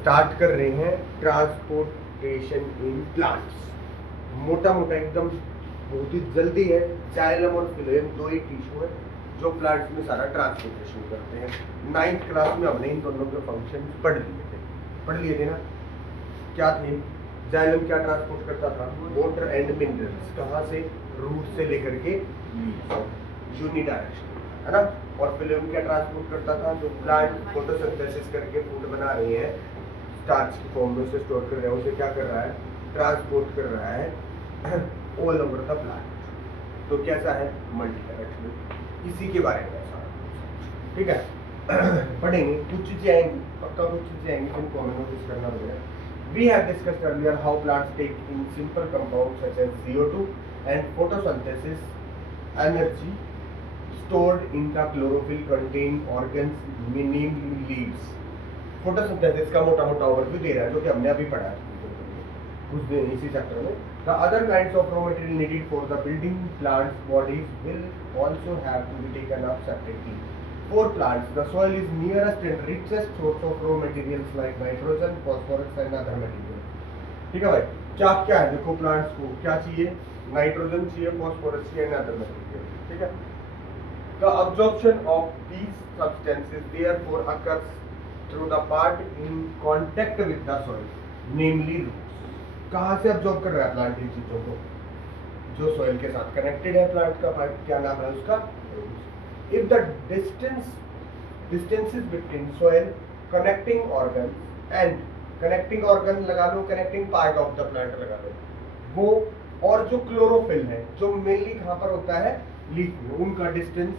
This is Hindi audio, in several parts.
स्टार्ट कर रहे हैं ट्रांसपोर्टेशन इन प्लांट्स। मोटा मोटा एकदम बहुत ही जल्दी है। जाइलम और फिलोएम दो ही टिश्यू है जो प्लांट्स में सारा ट्रांसपोर्टेशन करते हैं। 9th क्लास में हमने इन दोनों के फंक्शन पढ़ लिए थे ना। क्या थे? जाइलम क्या ट्रांसपोर्ट करता था? Water and minerals. कहाँ से? रूट से लेकर के यूनिडायरेक्शन, है ना। और फिलोएम क्या ट्रांसपोर्ट करता था? जो प्लांट फोटोसिंथेसिस करके फूड बना रहे हैं, स्टार्च की फॉर्म में उसे स्टोर कर रहे हैं, उसे क्या कर रहा है? ट्रांसपोर्ट कर रहा है ऑल ओवर द प्लांट। तो कैसा है? Multi directional. इसी के बारे में सारा, ठीक है। पढ़ेंगे, कुछ चीजें आएंगी, पक्का कुछ चीजें आएंगी जिनको हमें नोटिस करना होगा। We have discussed earlier how plants take in simple compounds such as CO2 and photosynthesis energy stored in the chlorophyll containing organs, namely leaves. Photosynthesis का मोटा मोटा ओवरव्यू दे रहा है जो कि हमने अभी पढ़ा है कुछ दिन इसी चैप्टर में। The other kinds of raw material needed for the building plants bodies will also have to be taken up separately. For plants, the soil is nearest and richest source of raw materials like nitrogen, phosphorus and other materials. ठीक है भाई, क्या क्या है? देखो प्लांट्स को क्या चाहिए? नाइट्रोजन चाहिए, फॉस्फोरस चाहिए एंड अदर मटेरियल, ठीक है। The absorption of these substances therefore occurs through the part in contact with the soil, namely roots. कहाँ से अब्जॉर्ब कर रहा है प्लांट इन चीजों को? जो सॉइल के साथ कनेक्टेड है प्लांट का पार्ट, क्या नाम है उसका? If the distances between soil, connecting organ and connecting organ लगा लो, connecting part of the plant लगा लो, वो और जो क्लोरोफिल है जो मेनली कहाँ पर होता है? लीफ में, उनका डिस्टेंस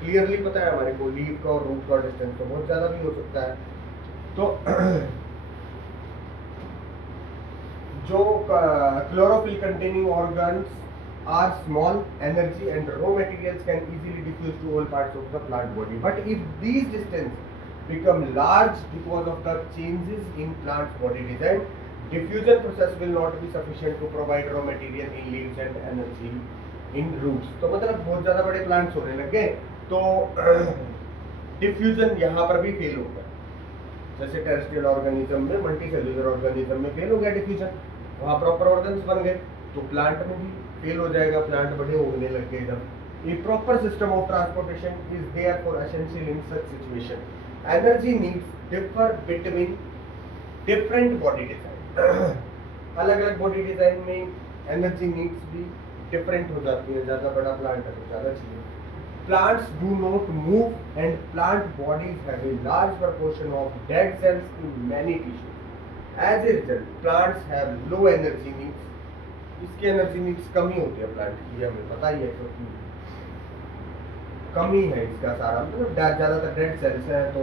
क्लियरली पता है हमारे को। लीफ का और रूट का डिस्टेंस तो बहुत ज्यादा भी हो सकता है। तो जो chlorophyll containing organs are small, energy and raw materials can easily diffuse to all parts of the plant body. But if these distances become large because of the changes in plant body design, diffusion process will not be sufficient to provide raw material in leaves and energy in roots. तो मतलब बहुत ज़्यादा बड़े plants होने लग गए तो diffusion यहाँ पर भी फेल हो गया। जैसे टेरेस्ट्रियल ऑर्गेनिज्म में, मल्टी सेल्युलर ऑर्गेनिज्म में फेल हो गया डिफ्यूजन, वहाँ प्रॉपर ऑर्गन्स बन गए, तो प्लांट में भी फेल हो जाएगा, प्लांट बड़े होने लग गए जब। A proper system of transportation is there for essential in such situation. Energy needs differ between different body design. अलग अलग बॉडी डिजाइन में एनर्जी नीड्स भी डिफरेंट हो जाती है। ज़्यादा बड़ा प्लांट है तो ज़्यादा चाहिए। Plants do not move and plant bodies have a large proportion of dead cells in many tissues. As a result, plants have low energy needs. इसकी एनर्जी नीड्स कमी होती है प्लांट की, हमें पता ही है, क्योंकि कमी है इसका सारा, मतलब ज़्यादातर डेड सेल्स हैं तो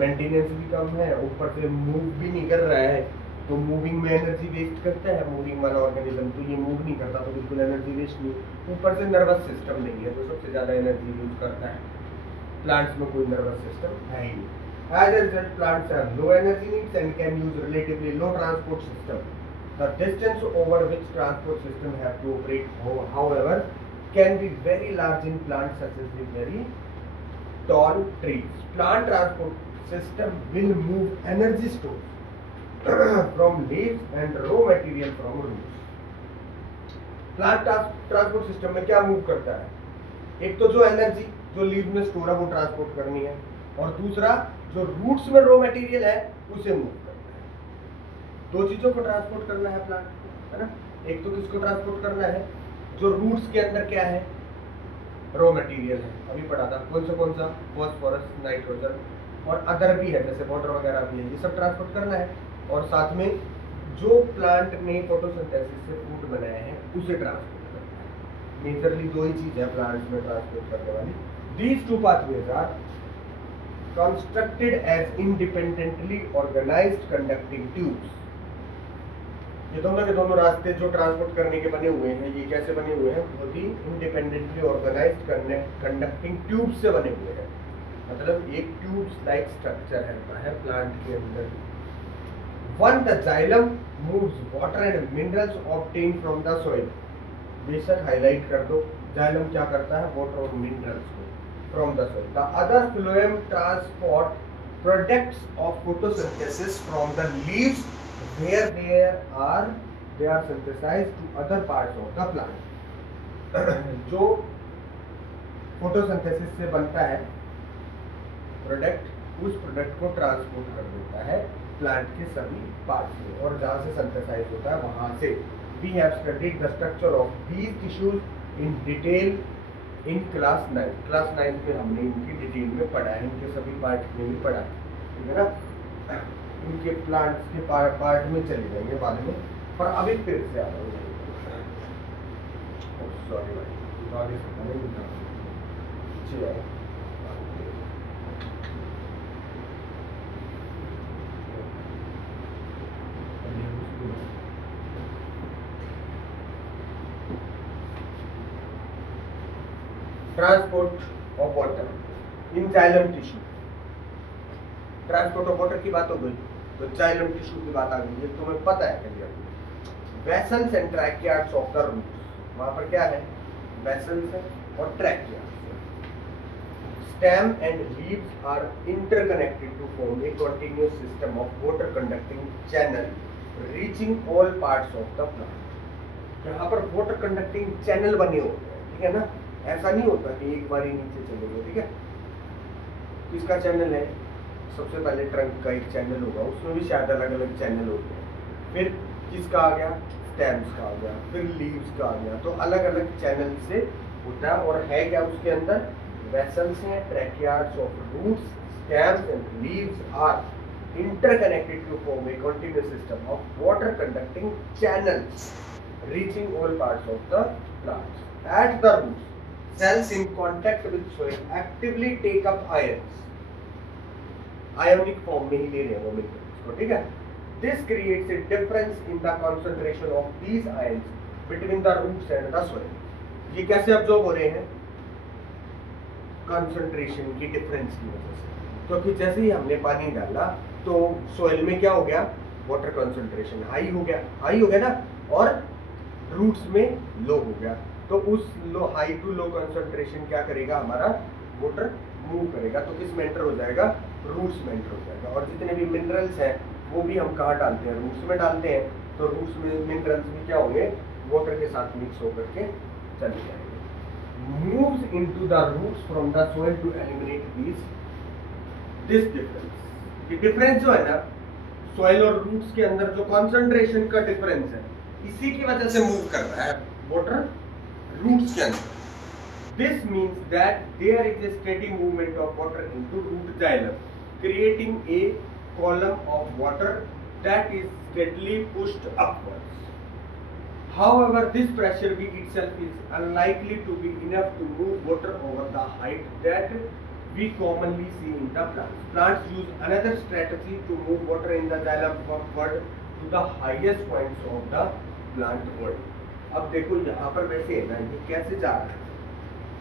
मेंटेनेंस भी कम है, ऊपर से मूव भी नहीं कर रहा है तो मूविंग में एनर्जी वेस्ट करता है। मूविंग वाला ऑर्गेनिज्म तो ये मूव नहीं करता तो बिल्कुल एनर्जी वेस्ट नहीं। ऊपर से नर्वस सिस्टम नहीं है तो सबसे ज़्यादा एनर्जी यूज करता है। प्लांट्स में कोई नर्वस सिस्टम है ही नहीं। As a result, plants have low energy needs and can use relatively low transport system. The distance over which transport system have to operate, however, can be very large in plants such as the very tall trees. Plant transport system will move energy stores from leaves and raw material from roots. Plant transport system में क्या मूव करता है? एक तो जो एनर्जी जो लीव में स्टोर है वो ट्रांसपोर्ट करनी है, और दूसरा जो रूट्स में रॉ मटेरियल है उसे मूव करना है। दो चीजों को ट्रांसपोर्ट करना है प्लांट को, है ना। एक तो किसको ट्रांसपोर्ट करना है? जो रूट्स के अंदर क्या है? रॉ मटेरियल है, अभी पढ़ा था। कौन सा? फॉस्फोरस, नाइट्रोजन और अदर भी है, जैसे वाटर वगैरह भी है, ये सब ट्रांसपोर्ट करना है। और साथ में जो प्लांट ने फोटोसिंथेसिस से फूड बनाया है उसे ट्रांसपोर्ट करना है। मेजरली दो ही चीज है प्लांट्स में ट्रांसपोर्ट करने वाली। These two pathways are constructed as independently organized conducting tubes. ये दोनों के दोनों रास्ते जो ट्रांसपोर्ट करने के बने हुए हैं, ये कैसे बने हुए हैं? बहुत ही इंडिपेंडेंटली ऑर्गेनाइज्ड कंडक्टिंग ट्यूब से बने हुए हैं। मतलब एक ट्यूब्स लाइक स्ट्रक्चर है प्लांट के अंदर। One, the xylem moves water and minerals obtained from the soil. बेशक हाईलाइट कर दो, xylem क्या करता है? वाटर और मिनरल्स को from the soil. The other phloem transport products of photosynthesis from the leaves where they are synthesized to other parts of the plant. जो फोटोसिंथेसिस से बनता है प्रोडक्ट, उस प्रोडक्ट को ट्रांसपोर्ट कर देता है प्लांट के सभी पार्ट्स में, और जहाँ से सिंथेसाइज होता है वहाँ से। We have studied the structure of these tissues in detail in class 9। Class 9 में हमने इनकी डिटेल में पढ़ा है, इनके सभी पार्ट में भी पढ़ा है, ठीक है ना। इनके प्लांट्स के पार्ट में चले जाएंगे बाद में, पर अभी फिर से आ रहा हूँ। सॉरी भाई, transport of water in xylem tissue. Transport of water की बात हो गई तो जाइलम टिश्यू की बात आ गई। ये तुम्हें पता है कि vessels and tracheids of the roots, वहां पर क्या है, वेसल्स है और tracheids. Stem and leaves are interconnected to form a continuous system of water conducting channel reaching all parts of the plant. यहाँ पर वाटर कंडक्टिंग चैनल बने होते हैं, ठीक है ना। ऐसा नहीं होता कि एक बार ही नीचे चले गए, ठीक है। किसका चैनल है, सबसे पहले ट्रंक का एक चैनल होगा, उसमें भी शायद अलग अलग चैनल होते हैं। फिर किसका आ गया, स्टेम्स का आ गया, फिर लीव्स का आ गया, तो अलग अलग चैनल से होता है। और है क्या उसके अंदर, वेसल्स हैं, tracheids of roots, stems and leaves are interconnected to form a continuous system of water conducting channels reaching all parts of the plants. At the roots cells in contact with soil actively take up ions, ionic form में ही ले रहे हैं वो मिलकर इसको, ठीक है। This creates a difference in the concentration of these ions between the roots and the soil। ये कैसे अब्जॉर्ब हो रहे हैं, कंसंट्रेशन की डिफरेंस की वजह से। क्योंकि जैसे ही हमने पानी डाला तो सोइल में क्या हो गया, वाटर कंसंट्रेशन हाई हो गया ना, और रूट्स में लो हो गया। तो उस लो हाई टू लो कंसंट्रेशन क्या करेगा, हमारा वाटर मूव करेगा, तो किस में एंटर हो जाएगा, रूट्स में एंटर हो जाएगा। और जितने भी मिनरल्स हैं वो भी हम कहाँ डालते हैं, रूट्स में डालते हैं। तो रूट्स में मिनरल्स भी क्या होंगे, वाटर के साथ मिक्स होकर के चले जाएंगे। Moves into the roots from the soil to eliminate this difference. ये डिफरेंस जो है ना, सोइल और रूट्स के अंदर जो कंसंट्रेशन का डिफरेंस है, इसी की वजह से मूव कर रहा है वाटर रूट्स के अंदर। This means that there is a steady movement of water into root xylem, creating a column of water that is steadily pushed upwards. However, this pressure V itself is unlikely to be enough to move water over the height that we commonly see in the plants. Plants use another strategy to move water in the xylem upward to the highest points of the plant body. अब देखो यहाँ पर वैसे है ना, ये कैसे जा रहा है,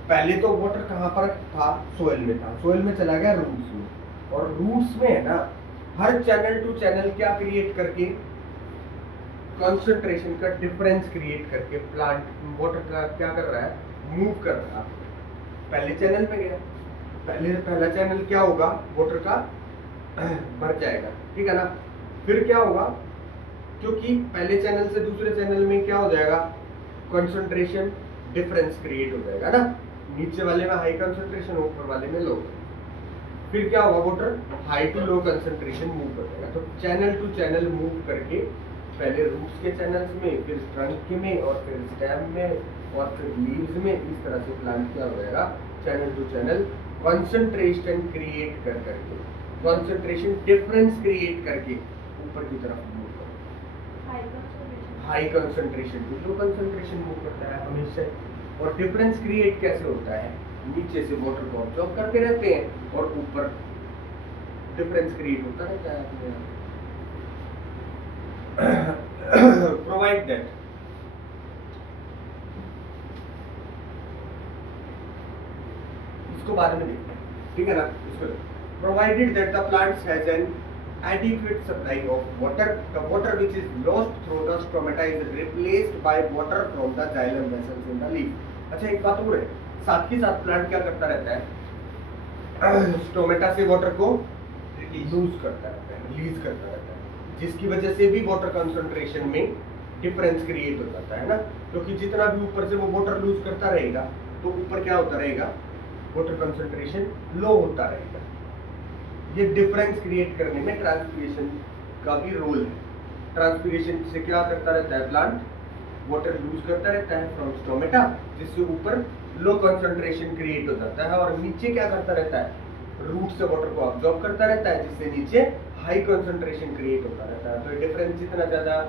पहले तो वाटर कहाँ पर था, सोइल में था, सोइल में चला गया रूट्स में, और रूट्स में है ना, हर चैनल टू चैनल क्या क्रिएट करके, कंसंट्रेशन का डिफरेंस क्रिएट करके प्लांट वाटर का क्या कर रहा है, मूव कर रहा है। पहले चैनल पे गया, पहला चैनल क्या होगा, वाटर का भर जाएगा, ठीक है ना। फिर क्या होगा, क्योंकि पहले चैनल से दूसरे चैनल में क्या हो जाएगा, कंसंट्रेशन डिफरेंस क्रिएट हो जाएगा ना, नीचे वाले में हाई कंसंट्रेशन, ऊपर वाले में लो। फिर क्या होगा, water high to low concentration move कर जाएगा। तो चैनल टू चैनल मूव करके पहले रूट्स के चैनल्स में, फिर ट्रंक में, और फिर स्टेम में, और फिर लीव्स में, इस तरह से प्लांट क्या हो जाएगा, channel to channel concentration create कर करके, कंसंट्रेशन डिफरेंस क्रिएट करके ऊपर की तरफ मूव कर, high concentration to low concentration move करता है हमेशा। और डिफरेंस क्रिएट कैसे होता है, नीचे से वाटर को ऑब्जॉर्ब करते रहते हैं और ऊपर डिफरेंस क्रिएट होता रहता है अपने आप। प्रोवाइड दैट इसको बाद में देखते हैं, ठीक है ना। इसको provided that the plants has an adequate supply of water, the water which is lost through the stomata is replaced by water from the xylem vessels in the leaf। अच्छा एक बात और है, साथ ही साथ प्लांट क्या करता रहता है, स्टोमेटा से वाटर को लूज करता रहता है, रिलीज करता रहता है, जिसकी वजह से भी वाटर कंसंट्रेशन में डिफरेंस क्रिएट हो जाता है ना, क्योंकि जितना भी ऊपर से वो वाटर लूज करता रहेगा तो ऊपर क्या होता रहेगा, वाटर कंसंट्रेशन लो होता रहेगा। ये डिफरेंस क्रिएट करने में ट्रांसपीरेशन का भी रोल है। ट्रांसपीरेशन से क्या करता रहता है प्लांट, वाटर लूज करता रहता है फ्रॉम स्टोमेटा, जिससे ऊपर लो कंसंट्रेशन क्रिएट हो जाता है, और नीचे क्या करता रहता है, रूट से वाटर को अब्सॉर्ब करता रहता है, जिससे नीचे हाई कंसंट्रेशन क्रिएट होता रहता है। तो ये डिफरेंस जितना ज्यादा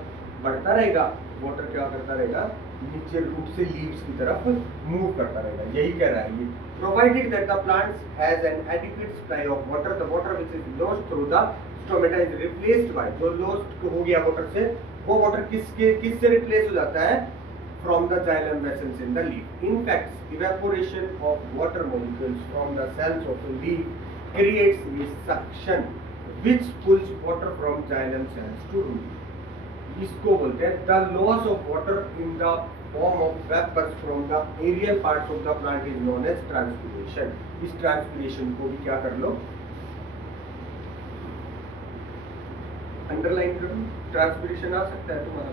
बढ़ता रहेगा, वाटर क्या करता रहेगा, नीचे रूट से लीव्स की तरफ मूव करता रहेगा। यही कह रहा है ये, provided that the plants has an adequate supply of water, the water which is lost through the stomata is replaced by, जो लॉस्ट हो गया वाटर से, वो वाटर किससे रिप्लेस हो जाता है, from the xylem vessels in the leaf. In fact, evaporation of water molecules from the cells of a leaf creates a suction which pulls water from xylem cells to root. इसको बोलते हैं the loss of water in the form of vapors from the aerial parts of the plant is known as transpiration. इस transpiration को भी क्या कर लो, अंडरलाइन कर लो, ट्रांसपिरेशन आ सकता है तुम्हारा,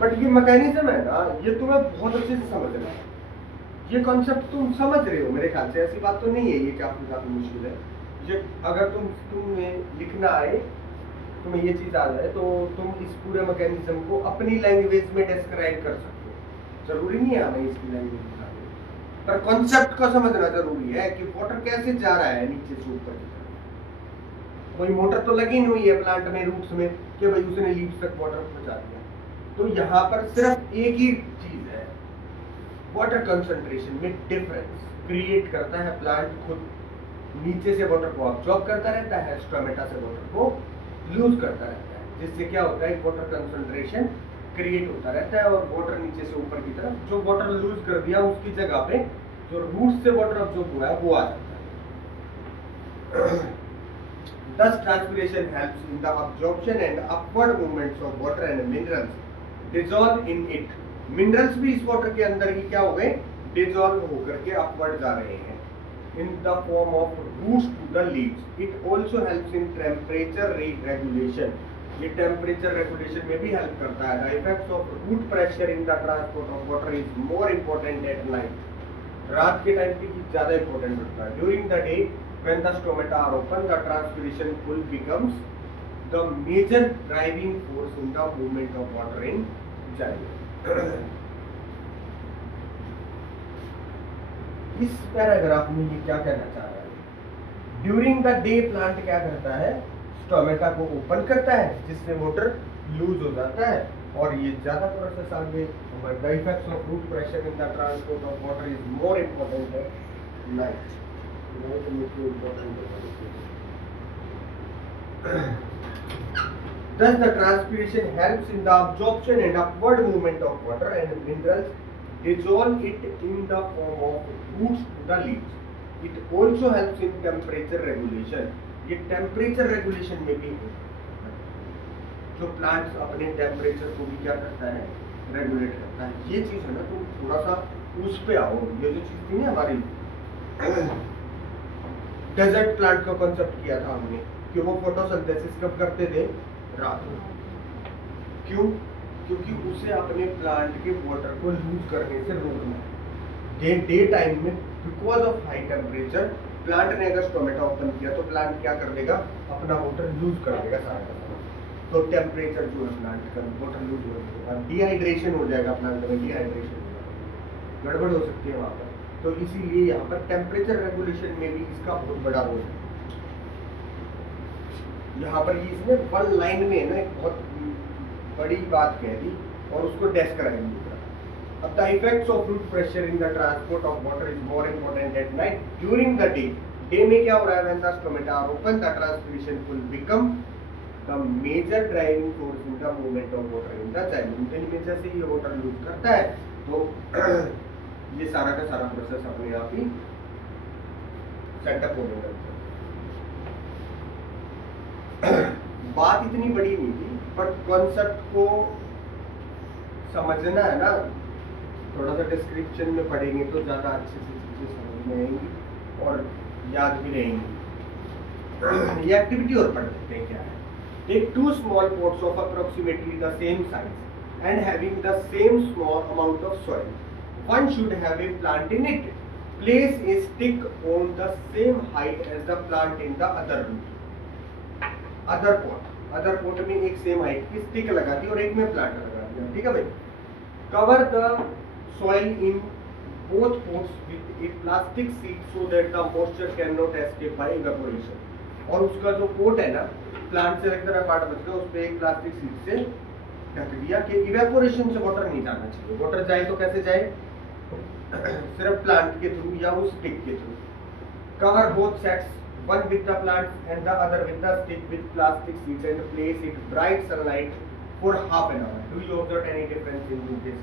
बट ये मैकेनिज्म है ना, ये तुम्हें बहुत अच्छे से समझना है। ये कॉन्सेप्ट तुम समझ रहे हो मेरे ख्याल से, ऐसी बात तो नहीं है ये काफी मुश्किल है। ये अगर तुम्हें लिखना आए, तुम्हें ये चीज आ जाए, तो तुम इस पूरे मैकेनिज्म को अपनी लैंग्वेज में डिस्क्राइब कर सकते हो। जरूरी नहीं है हमें इसकी लैंग्वेज बतानी, पर कॉन्सेप्ट को समझना जरूरी है कि वाटर कैसे जा रहा है नीचे से ऊपर की तरफ। कोई मोटर तो लगी नहीं हुई है प्लांट में रूट्स में कि भाई उसने लीव्स तक वाटर पहुंचा दिया। तो यहाँ पर सिर्फ एक ही चीज है, वाटर कंसंट्रेशन में डिफरेंस क्रिएट करता है प्लांट खुद, नीचे से वाटर को अब्सॉर्ब करता रहता है, स्टोमेटा से वाटर को लूज करता रहता है, जिससे क्या होता है, वाटर कंसंट्रेशन क्रिएट होता रहता है, और वाटर नीचे से ऊपर की तरफ, जो वाटर लूज कर दिया उसकी जगह पे जो रूट से वाटर अब्सॉर्ब हुआ है वो आ जाता है। Thus transpiration helps in the absorption and upward movements of water and minerals dissolve in it. Minerals भी इस water के अंदर ही क्या हो गए, dissolve होकर के upward जा रहे हैं in the form of roots to the leaves. It also helps in temperature regulation. ये temperature regulation में भी help करता है। The effects of root pressure in the transport of water is more important at night. रात के टाइम पे ज़्यादा important होता है। During the day when the stomata are open, the transpiration pull becomes the major driving force in the movement of water in xylem. इस पैराग्राफ में ये क्या कहना चाह रहा है, ड्यूरिंग द डे प्लांट क्या करता है, स्टोमेटा को ओपन करता है, जिससे वाटर लूज हो जाता है, और ये ज्यादा प्रोसेस आगे, the effects of root pressure in the transport of water is more important at night. Thus the transpiration helps in the absorption and upward movement of water and minerals, dissolve it in the form of roots to the leaves. It also helps in temperature regulation. ये temperature regulation में भी जो plants अपने temperature को भी क्या करता है, regulate करता है। ये चीज है ना, तुम थोड़ा सा उस पे आओ। ये जो चीज थी ना हमारी डेजर्ट प्लांट का कॉन्सेप्ट किया था हमने कि वो फोटोसिंथेसिस कब करते थे, रात में। क्यों? क्योंकि उसे अपने प्लांट के वाटर को लूज करने से रोकना है। डे टाइम में because of high temperature plant ने अगर स्टोमेटा ओपन किया तो प्लांट क्या कर देगा, अपना वाटर लूज कर देगा सारा का सारा। तो टेम्परेचर जो है प्लांट का वाटर लूज हो जाएगा, डिहाइड्रेशन हो जाएगा, प्लांट में डिहाइड्रेशन हो जाएगा, गड़बड़ हो सकती है वहाँ पर। तो इसीलिए यहाँ पर टेम्परेचर रेगुलेशन में भी इसका बहुत बड़ा रोल है। यहाँ पर इसने वन लाइन में ना एक बहुत बड़ी बात कह दी और उसको डिस्क्राइब किया। अब the effects of root pressure in the transport of water is more important at night during the day. Day में क्या हो रहा है, when the stomata are open the transpiration will become the major driving force in the movement of water in the xylem। जैसे से ये वाटर लूज करता है तो ये सारा का सारा प्रोसेस अपने आप ही सेटअप होने लगता है। बात इतनी बड़ी नहीं थी, बट कॉन्सेप्ट को समझना है ना, थोड़ा सा डिस्क्रिप्शन में पढ़ेंगे तो ज्यादा अच्छे से चीजें समझ में आएंगी और याद भी रहेंगी। ये एक्टिविटी और पढ़ लेते हैं क्या है। Take 2 small pots of approximately the same size and having the same small amount of soil. One should have a plant in it. Place a stick on the same height as the plant in the other root. Other pot में एक सेम हाइट की स्टिक लगा दी और एक में प्लांट लगा दिया, ठीक है भाई। Cover the soil in both pots with a plastic sheet so that the moisture can not escape by evaporation. और उसका जो पोट है ना, प्लांट से एक तरह पार्ट बच गया, उस पे एक प्लास्टिक शीट से ढक दिया कि इवेपोरेशन से वाटर नहीं जाना चाहिए। वाटर जाए तो कैसे जाए, सिर्फ प्लांट के थ्रू या उस स्टिक के through. Cover both sets, one with the plant and the other with the stick with plastic sheets and place it bright sunlight for half an hour. Do you observe any difference in this?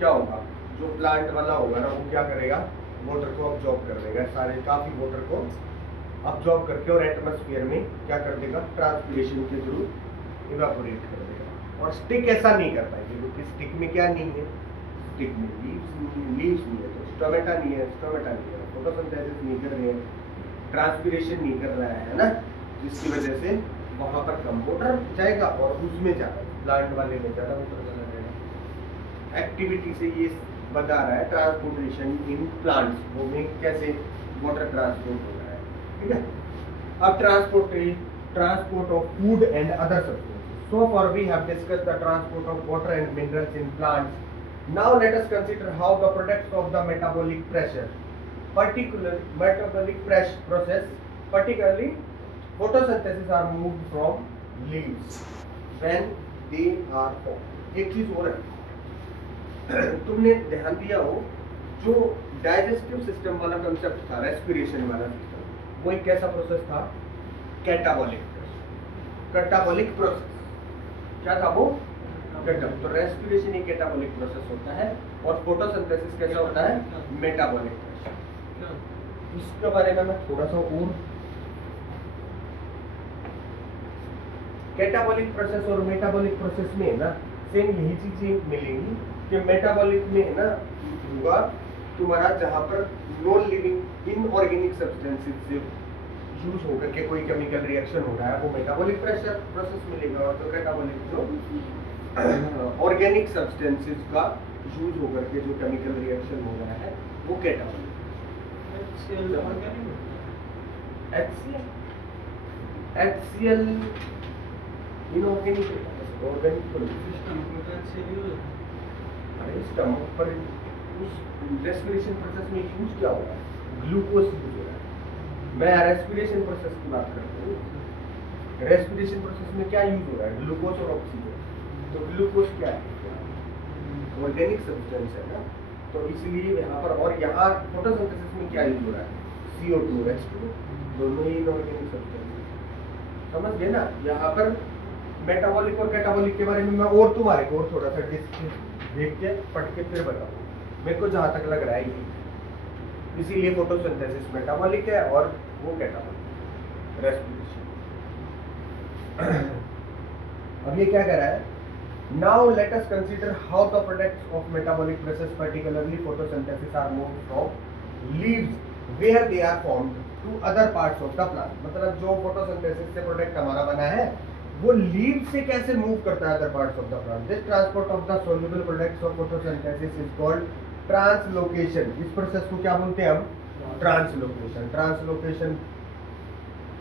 क्या होगा, जो प्लांट वाला होगा ना वो क्या करेगा, वाटर को अब्जॉर्ब कर लेगा, सारे काफी वाटर को अब्जॉर्ब करके और एटमॉस्फेयर में क्या कर देगा, ट्रांसपिरेशन के थ्रू इवेपोरेट कर देगा। और स्टिक ऐसा नहीं कर पाएगी क्योंकि स्टिक में क्या नहीं है, स्टिक में लीव्स नहीं है, तो स्टोमेटा नहीं है, फोटोसिंथेसिस नहीं कर रहे हैं, ट्रांसपिरेशन नहीं कर रहा है ना, जिसकी वजह से वहां पर कम वाटर जाएगा और उसमें ज्यादा, प्लांट वाले में ज्यादा वाटर चला जाएगा। एक्टिविटी से ये बता रहा है ट्रांसपोर्टेशन इन प्लांट्स, वो में कैसे वाटर ट्रांसपोर्ट हो रहा है, ठीक है। अब transport of food and other substances. So for we have discussed the transport of water and minerals in plants. Now let us consider how the products of the metabolic pressure process, particularly photosynthesis, are moved from leaves when they are formed। एक चीज और है, तुमने ध्यान दिया हो, जो डाइजेस्टिव सिस्टम वाला कंसेप्ट था, रेस्पिरेशन वाला सिस्टम, वो एक कैसा प्रोसेस था, कैटाबॉलिक प्रोसेस। क्या था वो, तो रेस्पिरेशन एक कैटाबॉलिक प्रोसेस होता है और फोटोसिंथेसिस कैसा होता है, मेटाबॉलिक। इसके बारे में मैं थोड़ा सा और, कैटाबॉलिक प्रोसेस और मेटाबॉलिक प्रोसेस में ना सेम यही चीजें मिलेंगी कि मेटाबॉलिक में ना होगा तुम्हारा जहां पर नॉन लिविंग इनऑर्गेनिक सब्सटेंसेस से यूज होकर के कोई केमिकल रिएक्शन हो रहा है, वो मेटाबॉलिक प्रोसेस मिलेगा। और तो कैटाबॉलिक जो ऑर्गेनिक सब्सटेंसेस का यूज होकर के जो केमिकल रिएक्शन हो रहा है वो कैटाबॉलिक। HCl इनऑर्गेनिक ऑर्गेनिक अरे स्टमक पर उस रेस्पिरेशन प्रोसेस में यूज क्या हो रहा है, ग्लूकोज यूज हो रहा है। मैं रेस्पिरेशन प्रोसेस की बात करता हूँ, रेस्पिरेशन प्रोसेस में क्या यूज हो रहा है, ग्लूकोज और ऑक्सीजन। तो ग्लूकोज क्या है, ऑर्गेनिक सब्सटेंस है ना, तो इसलिए यहाँ पर, और यहाँ फोटोसिंथेसिस में क्या यूज हो रहा है, CO2 H2, दोनों ही इनऑर्गेनिक सब्सटेंस। समझ गए ना। यहाँ पर मेटाबॉलिक और कैटाबॉलिक के बारे में मैं और तुम्हारे को और थोड़ा सा देख के पढ़ के फिर बताऊँ, मेरे को जहाँ तक लग रहा है ये। इसीलिए फोटोसिंथेसिस मेटाबॉलिक है और वो कैटाबॉलिक, रेस्पिरेशन। अब ये क्या कह रहा है, now let us consider how the products of metabolic process, particularly photosynthesis, are moved from leaves where they are formed to other parts of the plant। मतलब जो photosynthesis से प्रोडक्ट हमारा बना है वो लीव से कैसे मूव करता है other parts of the plant. This transport of the soluble products of photosynthesis is called translocation. इस प्रोसेस को क्या बोलते हैं हम, ट्रांसलोकेशन। ट्रांसलोकेशन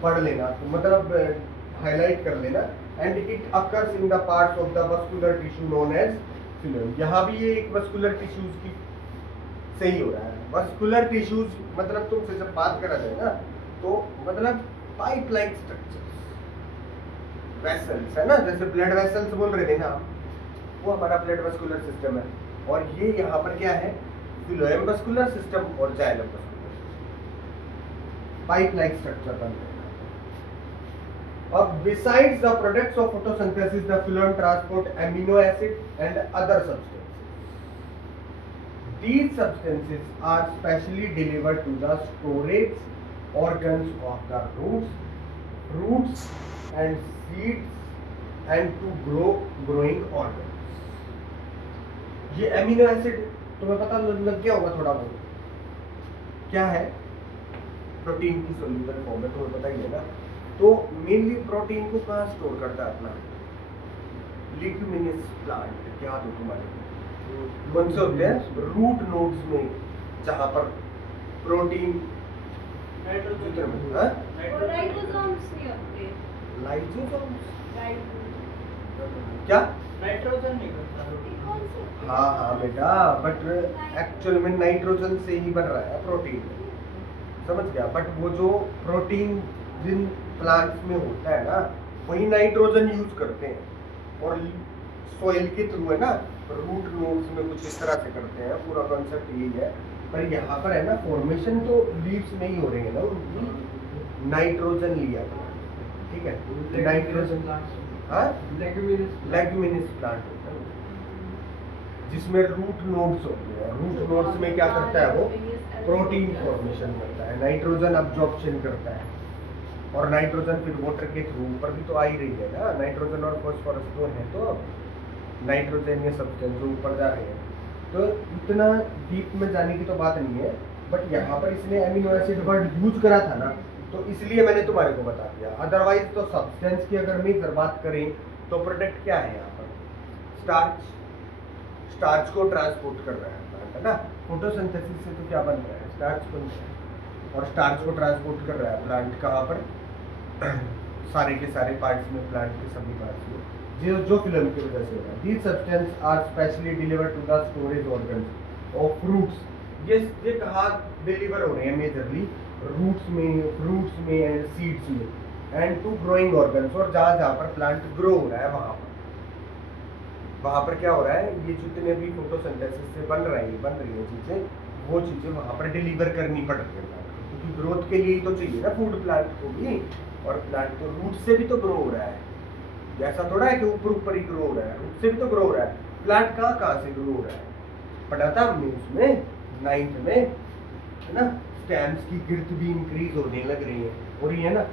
पढ़ लेना, तो मतलब हाईलाइट कर लेना। And it occurs in the parts of the muscular tissue known as phloem. यहाँ भी ये एक मस्कुलर टिश्यूज की सही हो रहा है। मस्कुलर टिश्यूज मतलब तुमसे जब बात करा जाए ना तो मतलब पाइप लाइक स्ट्रक्चर्स, वेसल्स है ना, जैसे ब्लड वेसल्स बोल रहे थे ना, वो हमारा ब्लड मस्कुलर सिस्टम है। और ये यहाँ पर क्या है, फिलोएम मस्कुलर सिस्टम और xylem muscular system, pipe like structure बन रहे हैं। अब besides the products of photosynthesis, the phloem transport amino acid and other substances। These substances are specially delivered to the storage organs of the roots and seeds and to growing organs। ये amino acid तुम्हें पता लग गया होगा थोड़ा बहुत, क्या है, प्रोटीन की सोल्यूबल फॉर्म है, तुम्हें पता ही है ना। तो मेनली प्रोटीन को कहाँ स्टोर करता है अपना? लिग्यूमिनस प्लांट, क्या दो तुम्हारे कौन से होते हैं? रूट नोड्स में, जहाँ पर प्रोटीन क्या नाइट्रोजन निकलता। हाँ हाँ बेटा, बट एक्चुअल में नाइट्रोजन से ही बन रहा है प्रोटीन, समझ गया? बट वो जो प्रोटीन जिन प्लांट्स में होता है ना, वही नाइट्रोजन यूज करते हैं और सॉइल के थ्रू है ना, रूट नोड्स में कुछ इस तरह से करते हैं। पूरा कॉन्सेप्ट यही है। पर यहाँ पर है ना, फॉर्मेशन तो लीव्स में ही हो रही है ना उनकी, नाइट्रोजन लिया था, ठीक है? नाइट्रोजन, हाँ, लेग्यूमिनस प्लांट होता है जिसमें रूट नोड्स होते हैं। रूट नोड्स में क्या करता है वो? प्रोटीन फॉर्मेशन करता है, नाइट्रोजन अब्जॉर्प्शन करता है, और नाइट्रोजन फिर वाटर के थ्रू ऊपर भी तो आ ही रही है ना। नाइट्रोजन और फॉस्फोरस तो है, तो नाइट्रोजन ये सब्सटेंस जो ऊपर जा रहे हैं। तो इतना डीप में जाने की तो बात नहीं है, बट यहाँ पर इसने अमीनो एसिड वर्ड यूज करा था ना, तो इसलिए मैंने तुम्हारे को बता दिया। अदरवाइज तो सब्सटेंस की अगर मेजर बात करें तो प्रोडक्ट क्या है यहाँ पर? स्टार्च। स्टार्च को ट्रांसपोर्ट कर रहा है प्लांट, है ना? फोटोसिंथेसिस से तो क्या बन रहा है? स्टार्च बन रहा है, और स्टार्च को ट्रांसपोर्ट कर रहा है प्लांट कहाँ पर? सारे के सारे पार्ट्स में, प्लांट के सभी पार्ट्स में, जो फिल्म की वजह से हो रहा है। These substance are specially delivered to the storage organs of fruits. ये कहाँ डिलीवर हो रहे हैं? मेजरली रूट्स में, फ्रूट्स में एंड सीड्स में, एंड टू ग्रोइंग ऑर्गन्स। और जहाँ जहाँ पर प्लांट ग्रो हो रहा है वहाँ पर क्या हो रहा है? ये जितने भी फोटोसिंथेसिस से बन रही है चीजें, वो चीजें वहाँ पर डिलीवर करनी पड़ रही है प्लांट को, क्योंकि ग्रोथ के लिए ही तो चाहिए ना फूड प्लांट को भी। और प्लांट तो रूट से भी तो ग्रो हो रहा है, ऐसा थोड़ा है कि ऊपर ऊपर ही ग्रो हो रहा है, रूट से भी तो ग्रो हो रहा है। प्लांट कहाँ से ग्रो हो रहा है? पढ़ा था हमने उसमें 9th में, है ना? स्टेम्स की गिर्थ भी इंक्रीज होने लग रही है, हो रही है ना?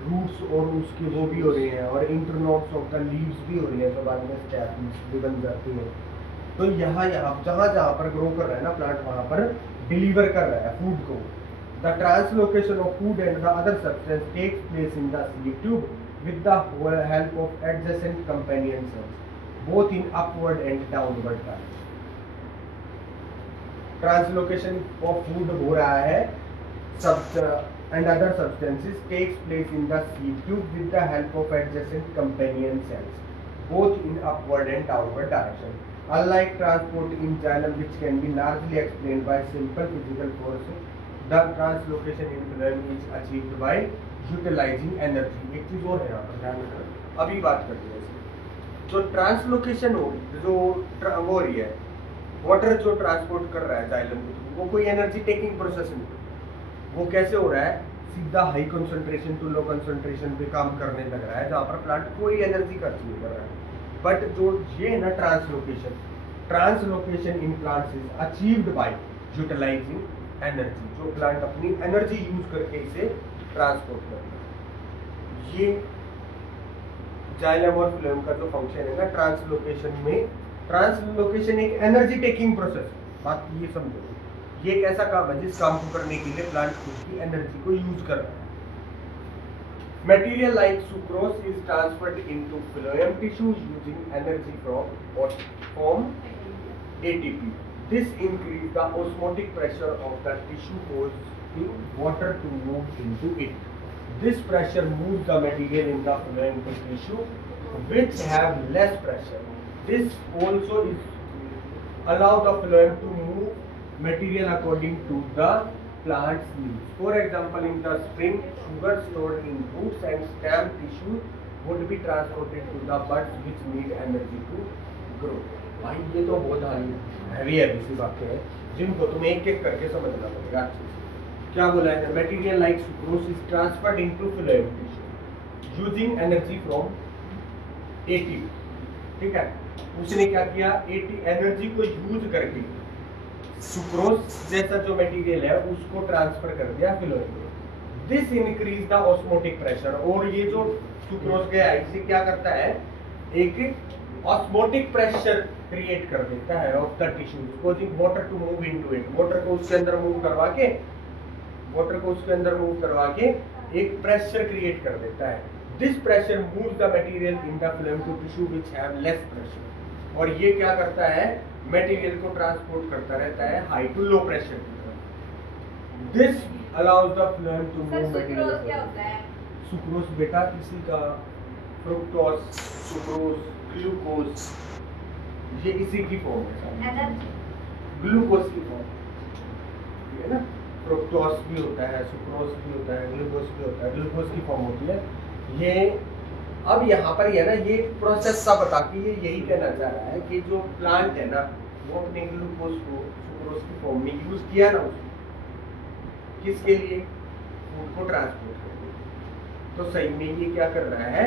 रूट्स और उसके वो भी हो रहे हैं, और इंटरनोड्स ऑफ द लीव्स भी हो रही है, जो बाद में स्टेम्स भी बन जाती है। तो यहाँ जहाँ जहाँ पर ग्रो कर रहा है ना प्लांट, वहाँ पर डिलीवर कर रहा है फूड को। The translocation of food and the other substance takes place in the seed tube with the help of adjacent companion cells, both in upward and downward direction. Translocation of food हो रहा है, and other substances takes place in the seed tube with the help of adjacent companion cells, both in upward and downward direction. Unlike transport in xylem, which can be largely explained by simple physical force, the translocation in phloem is achieved by utilising energy. एक चीज और है यहाँ पर ध्यान रखना, अभी बात करते हैं इसकी। जो ट्रांसलोकेशन हो वो हो रही है, वाटर जो ट्रांसपोर्ट कर रहा है जाइलम के थ्रू, वो कोई एनर्जी टेकिंग प्रोसेस नहीं। वो कैसे हो रहा है? सीधा high concentration to low concentration पे काम करने लग रहा है, जहाँ पर प्लांट कोई एनर्जी खर्च नहीं कर रहा है। बट जो ये है ना translocation in plants is achieved by utilising energy. जो प्लांट अपनी एनर्जी यूज करके इसे ट्रांसपोर्ट करना। ये जाइलम और फ्लोएम का जो फंक्शन है ना ट्रांसलोकेशन में, ट्रांसलोकेशन एक एनर्जी टेकिंग प्रोसेस है। बात ये समझो, ये एक ऐसा काम है जिस काम को करने के लिए प्लांट खुद की एनर्जी को यूज कर रहा है। Material like sucrose is transferred into phloem tissue using energy from ATP. This increase the osmotic pressure of the tissue causing water to move into it. This pressure moves the material in the phloem tissue which have less pressure. This also is allow the phloem to move material according to the plant's needs. For example, in the spring, sugar stored in roots and stem tissue would be transported to the buds which need energy to grow. भाई ये तो बहुत हैवी सी बातें हैं जिनको तुम्हें एक एक करके समझना पड़ेगा अच्छे से। क्या बोला है? Material like sucrose is transferred into phloem tissue using energy from ATP। ठीक है, उसने क्या किया? एनर्जी को यूज करके सुक्रोज जैसा जो मटेरियल है उसको ट्रांसफर कर दिया फ्लोएम में। This increase the osmotic pressure. और ये जो सुक्रोज गया इसे क्या करता है? एक ऑस्मोटिक प्रेशर क्रिएट कर देता है of the tissue, causing water to move into it। Water को उसके अंदर मूव करवा के एक प्रेशर क्रिएट कर देता है। This pressure moves the material in the phloem to tissue which have less pressure. और ये क्या करता है, मटेरियल को ट्रांसपोर्ट करता रहता है हाई टू लो प्रेशर की तरफ। This allows the phloem to move material. क्या होता है? सुक्रोज बेटा किसी का, फ्रुक्टोज, सुक्रोज, ग्लूकोज, ये इसी की फॉर्म है। एनर्जी ग्लूकोज की फॉर्म, ठीक है ना। फ्रुक्टोज भी होता है, सुक्रोज भी होता है, ग्लूकोज भी होता है, ग्लूकोज की फॉर्म होती है ये। अब यहाँ पर ये ना, ये प्रोसेस सा बता के ये यही कहना चाह रहा है कि जो प्लांट है ना, वो अपने ग्लूकोज को सुक्रोज की फॉर्म में यूज किया ना, उसको किसके लिए, फूड को ट्रांसपोर्ट करने। तो सही में ये क्या कर रहा है,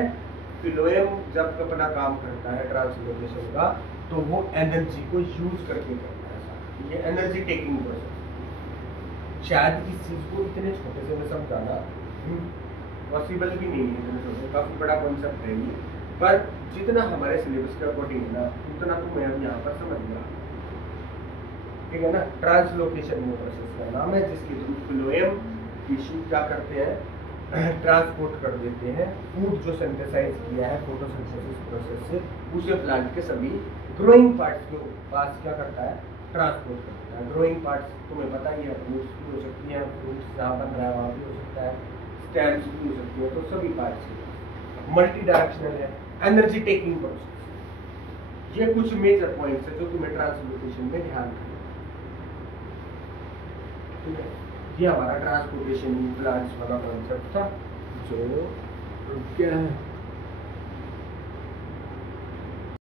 फ्लोएम जब अपना काम करता है ट्रांसलोकेशन का, तो वो एनर्जी को यूज करके करता है। ये एनर्जी टेकिंग प्रोसेस। शायद इस चीज को इतने छोटे से में समझाना पॉसिबल भी नहीं है, इतने छोटे, काफी बड़ा कॉन्सेप्ट है ये, पर जितना हमारे सिलेबस के अकॉर्डिंग है ना, उतना तो मैं अब यहाँ पर समझ गया, ठीक है ना। ट्रांसलोकेशन वो प्रोसेस का नाम है जिसके थ्रू फ्लोएम टिश्यू क्या करते हैं, ट्रांसपोर्ट कर देते हैं फूड जो सिंथेसाइज किया है फोटोसिंथेसिस प्रोसेस से, उसे प्लांट के सभी ग्रोइंग पार्ट्स के पास क्या करता है, ट्रांसपोर्ट करता है। ग्रोइंग पार्ट्स तुम्हें पता ही है, फ्रूट्स भी हो सकती हैं, फ्रूट्स जहाँ बन रहा है वहाँ भी हो सकता है, स्टेम्स भी हो सकती है, तो सभी पार्ट्स मल्टी डायरेक्शनल है। एनर्जी टेकिंग प्रोसेस, ये कुछ मेजर पॉइंट्स है जो तुम्हें ट्रांसलोकेशन में ध्यान रखना, ठीक है। ये हमारा ट्रांसपोर्टेशन प्लांट्स वाला कॉन्सेप्ट था जो क्या है